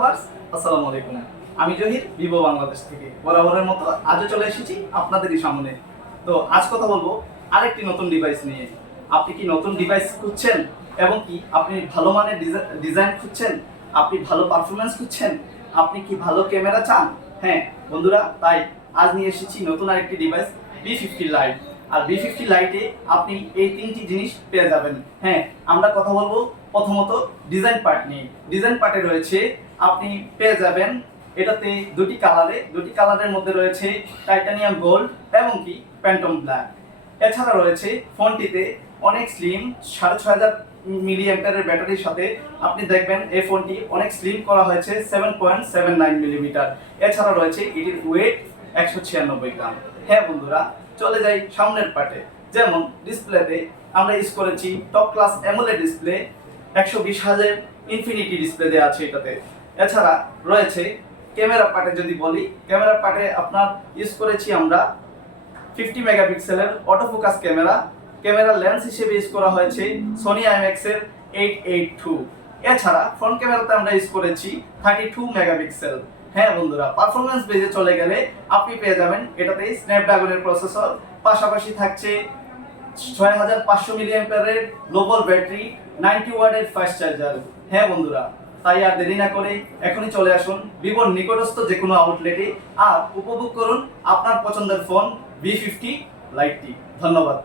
Lovers, আসসালামু আলাইকুম। আমি জহির, ভিভো বাংলাদেশ থেকে বরাবরের মতো আজও চলে এসেছি আপনাদেরই সামনে। তো আজ কথা বলবো আরেকটি নতুন ডিভাইস নিয়ে। আপনি কি নতুন ডিভাইস খুঁজছেন এবং কি আপনি ভালো মানের ডিজাইন খুঁজছেন, আপনি ভালো পারফরমেন্স খুঁজছেন, আপনি কি ভালো ক্যামেরা চান? হ্যাঁ বন্ধুরা, তাই আজ নিয়ে এসেছি নতুন আরেকটি ডিভাইস B50 লাইট। আর B50 লাইটে আপনি এই তিনটি জিনিস পেয়ে যাবেন। হ্যাঁ, আমরা কথা বলবো প্রথমত ডিজাইন পার্ট নিয়ে। ডিজাইন পার্টে রয়েছে আপনি পেয়ে যাবেন এটাতে দুটি কালারের মধ্যে রয়েছে টাইটানিয়াম গোল্ড এবং কি প্যান্টম ব্ল্যাক। এছাড়া রয়েছে ফোনটিতে অনেক স্লিম 6500 মিলি অ্যাম্পিয়ারের ব্যাটারির সাথে আপনি দেখবেন এই ফোনটি অনেক স্লিম করা হয়েছে 7.79 মিলিমিটার। এছাড়া রয়েছে এটির ওয়েট 196 গ্রাম। হ্যাঁ বন্ধুরা, চলে যাই সামনের পার্টে। যেমন ডিসপ্লেতে আমরা ইউজ করেছি top class AMOLED display, 120 hertz infinity display দেওয়া আছে এটাতে। এছাড়া রয়েছে ক্যামেরা পার্টে, যদি বলি ক্যামেরা পার্টে আপনার ইউজ করেছি আমরা 50 মেগাপিক্সেলের অটোফোকাস ক্যামেরা লেন্স হিসেবে ইউজ করা হয়েছে সোনি IMX এর 882। এছাড়া ফ্রন্ট ক্যামেরাতে আমরা ইউজ করেছি 32 মেগাপিক্সেল। হ্যাঁ বন্ধুরা, পারফরমেন্স বেজে চলে গেলে আপনি পেয়ে যাবেন এটাতে স্ন্যাপড্রাগনের প্রসেসর, পাশাপাশি থাকছে 6500 মিলি অ্যাম্পিয়ারের গ্লোবাল ব্যাটারি, 90 ওয়াটের ফাস্ট চার্জার। হ্যাঁ বন্ধুরা, তাই আর দেরি না করে এখনই চলে আসুন ভিভোর নিকটস্থ যে কোনো আউটলেটে আর উপভোগ করুন আপনার পছন্দের ফোন B50 লাইটটি। ধন্যবাদ।